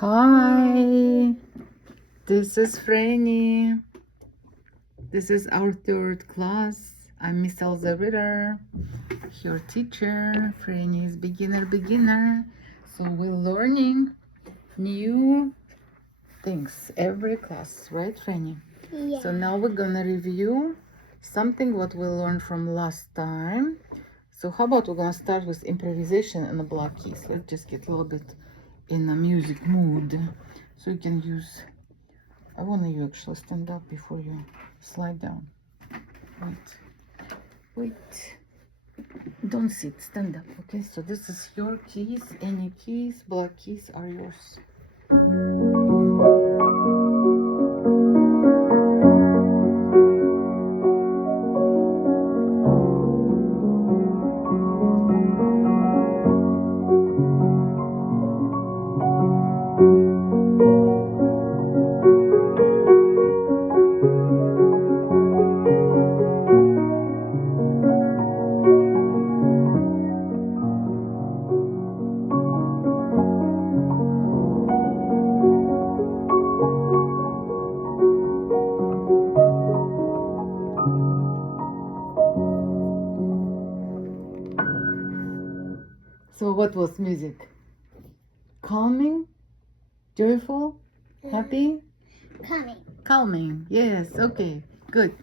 Hi, this is Franny. This is our third class. I'm Miss Elza Ritter, your teacher. Franny is beginner. So we're learning new things every class, right, Franny? Yeah. So now we're gonna review something what we learned from last time. So how about we're gonna start with improvisation and the block keys. Let's just get a little bit in a music mood. So you can use, I want you actually stand up before you slide down. Wait. Don't sit, stand up, okay? So this is your keys. Any keys, black keys are yours. So what was music? Calming? Joyful? Happy? Calming. Yes, okay, good.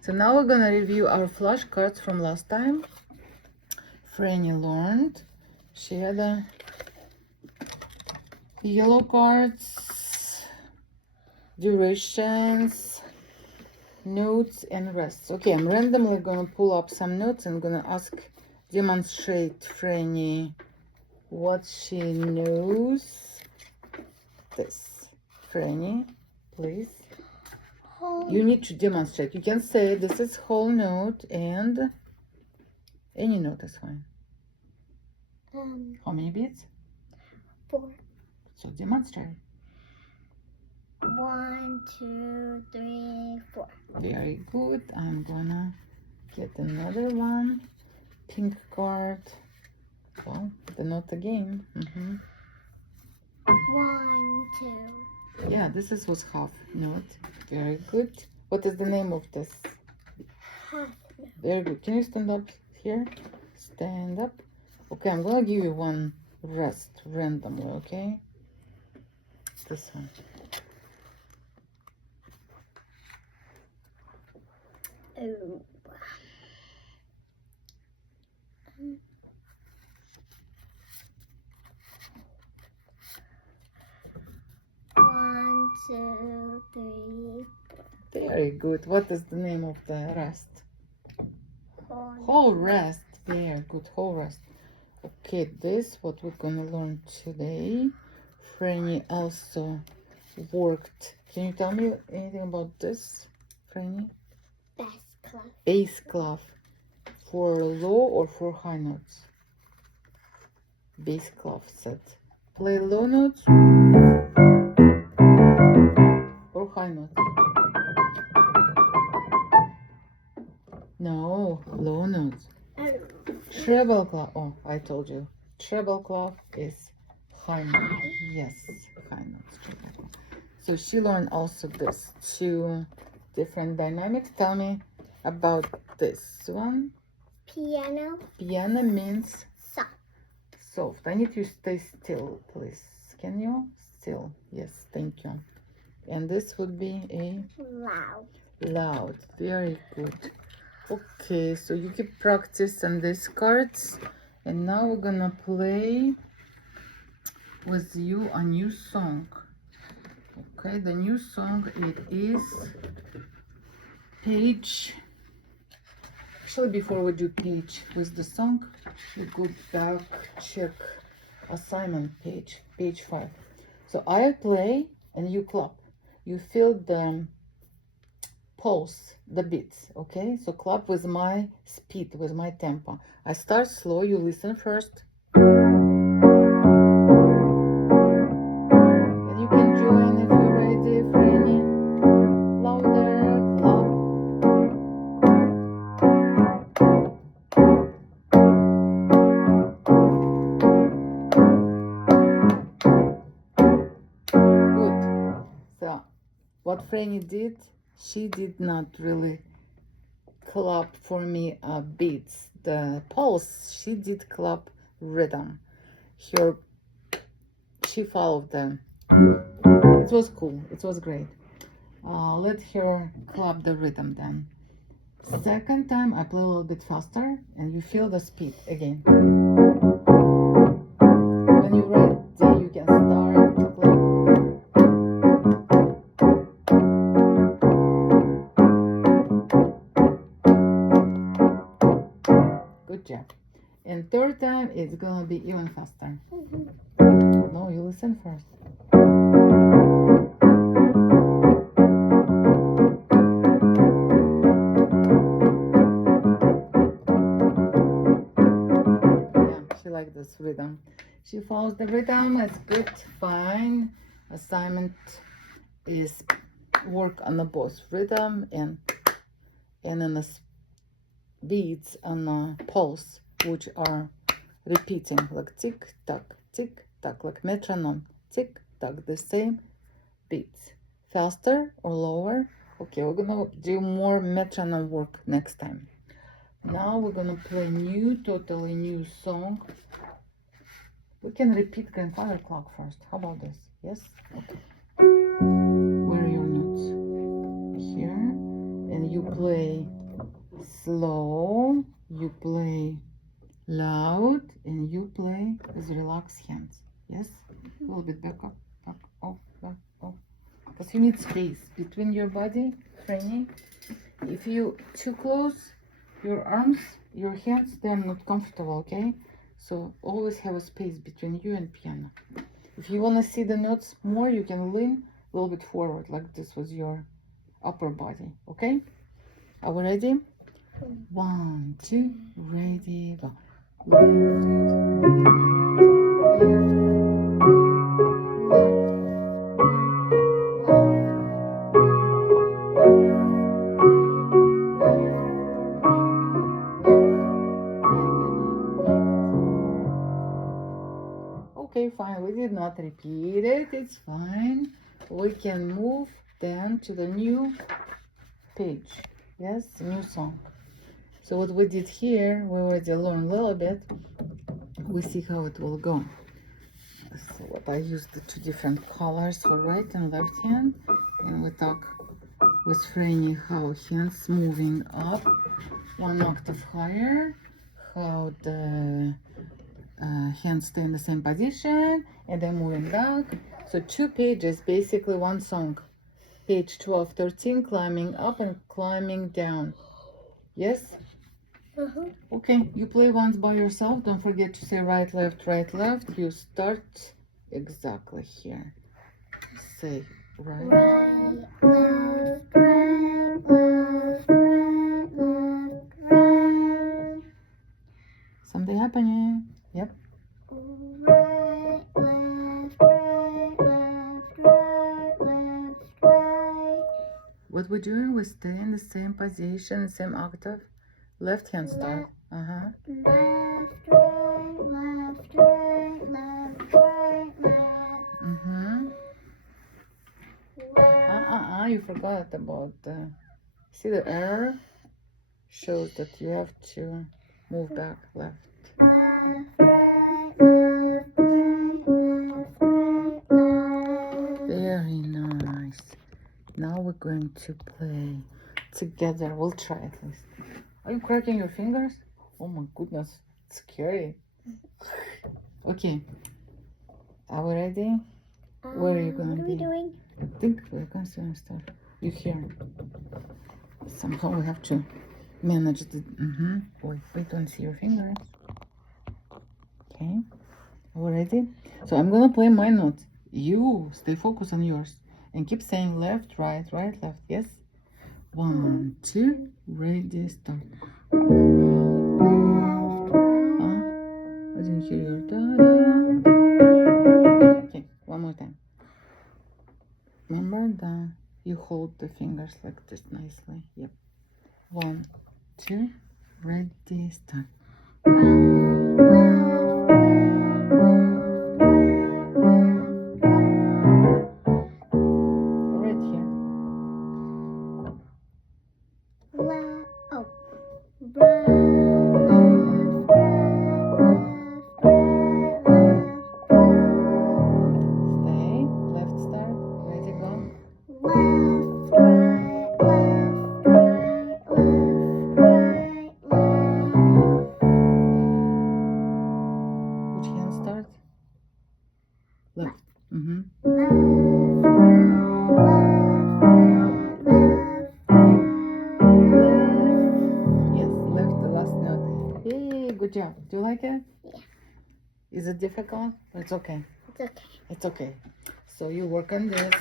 So now we're gonna review our flashcards from last time. Franny learned. She had the yellow cards, durations, notes, and rests. Okay, I'm randomly gonna pull up some notes and gonna demonstrate Franny what she knows. This. Franny, please. You need to demonstrate. You can say this is whole note and any note is fine. How many beats? 4. So demonstrate. 1, 2, 3, 4. Very good. I'm gonna get another one. Pink card. Well, the note again. 1, 2. Yeah, this was half note. Very good. What is the name of this? Half. Very good. Can you stand up here? Stand up. Okay, I'm gonna give you one rest randomly, okay? This one. Oh. 1, 2, 3, 4. Very good. What is the name of the rest? Whole rest. Very good. Whole rest. Okay, this what we're gonna learn today. Franny also worked. Can you tell me anything about this, Franny? Bass clef. For low or for high notes? Bass clef set. Play low notes or high notes? No, low notes. Treble clef. Oh, I told you. Treble clef is high note. Yes, high notes. Treble clef. So she learned also this 2 different dynamics. Tell me about this one. Piano. Piano means Soft. soft. I need you to stay still, please. Can you? Still. Yes, thank you. And this would be a Loud. loud. Very good. Okay, so you keep practice on these cards. And now we're gonna play with you a new song. Okay, the new song, it is page. Actually, before we do page with the song, we go back, check assignment page 5. So I play and you clap. You feel the pulse, the beats, okay? So clap with my speed, with my tempo. I start slow, you listen first. And you can join if you're ready, Franny. Louder, clap. what Franny did, she did not really clap for me beats. The pulse, she did clap rhythm. She followed them. It was cool. It was great. Let her clap the rhythm then. Second time I play a little bit faster and you feel the speed again. When you're ready, you can start to clap. Good job. And third time it's gonna be even faster. No, you listen first. Like this rhythm. She follows the rhythm. It's good, fine. Assignment is work on the both rhythm and in the beats on the pulse, which are repeating like tick tock, like metronome, tick tock, the same beats, faster or lower. Okay, we're gonna do more metronome work next time. Now we're gonna play totally new song. We can repeat grandfather clock first. How about this? Yes? Okay. Where are your notes? Here. And you play slow, you play loud, and you play with relaxed hands. Yes? A little bit back up, back off, back off. Because you need space between your body, Franny. If you too close, your arms, your hands, they're not comfortable, okay? So always have a space between you and piano. If you want to see the notes more, you can lean a little bit forward, like this with your upper body, okay? Are we ready? 1, 2, ready, go. Left, okay, fine. We did not repeat it. It's fine. We can move then to the new page. Yes, new song. So what we did here, we already learned a little bit. We see how it will go. So what I used the two different colors for right and left hand, and we talk with Franny how hands moving up one octave higher, how the hands stay in the same position, and then moving back. So 2 pages, basically one song. Page 12, 13, climbing up and climbing down. Yes? Okay, you play once by yourself. Don't forget to say right, left, right, left. You start exactly here. Say right. Right, left, right, left, right, left, right. Something happening. Yep. Right, left, right, left, right, left, right. What we're doing, we stay in the same position, same octave. Left hand start. Left, right, left, right, left, right, left. You forgot about the. See the error? Shows that you have to move back left. Left, right, left, right, left, right, left. Very nice. Now we're going to play together. We'll try at least. Are you cracking your fingers? Oh my goodness, it's scary. Okay. Are we ready? Where are you going to be? What are we doing? I think we're going to start. You hear? Somehow we have to manage the. Wait, we don't see your fingers. Okay. Are we ready? So I'm gonna play my notes. You stay focused on yours and keep saying left, right, right, left. Yes. 1, 2, ready, start. I didn't hear your da-da. Okay, one more time. Remember that you hold the fingers like this nicely. Yep. 1, 2, ready, start. Right here. Mm-hmm. Yes, left the last note. Yay, good job. Do you like it? Yeah. Is it difficult? It's okay. It's okay. It's okay. So you work on this,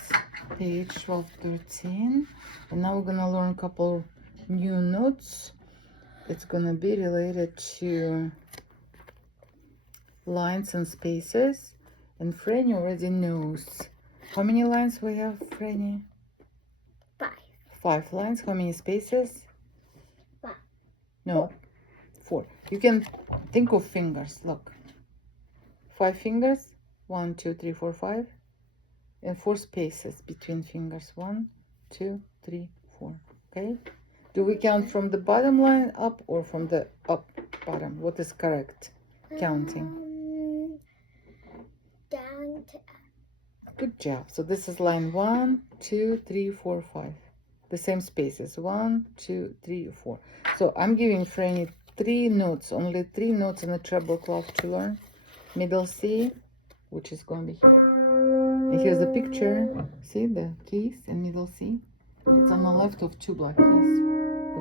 page 12, 13. And now we're gonna learn a couple new notes. It's gonna be related to lines and spaces. And Franny already knows. How many lines we have, Franny? 5. 5 lines. How many spaces? 5. No, 4. You can think of fingers. Look. 5 fingers. 1, 2, 3, 4, 5. And 4 spaces between fingers. 1, 2, 3, 4. Okay? Do we count from the bottom line up or from the up bottom? What is correct counting? Down to Good job. So this is line 1, 2, 3, 4, 5. The same spaces. 1, 2, 3, 4. So I'm giving Franny 3 notes, only 3 notes in the treble clef to learn. Middle C, which is going to be here. And here's the picture. See the keys in middle C? It's on the left of 2 black keys.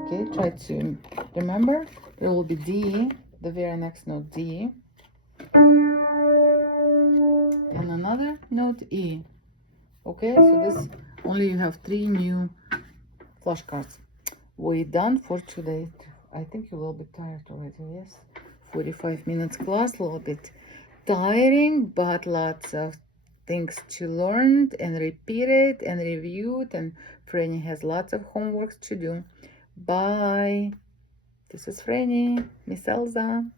Okay, try to remember. There will be D, the very next note D. And another note E. Okay, so this only you have 3 new flashcards. We're done for today. I think you will be tired already, yes? 45 minutes class, a little bit tiring, but lots of things to learn and repeat it and review it. And Franny has lots of homeworks to do. Bye. This is Franny, Miss Elza.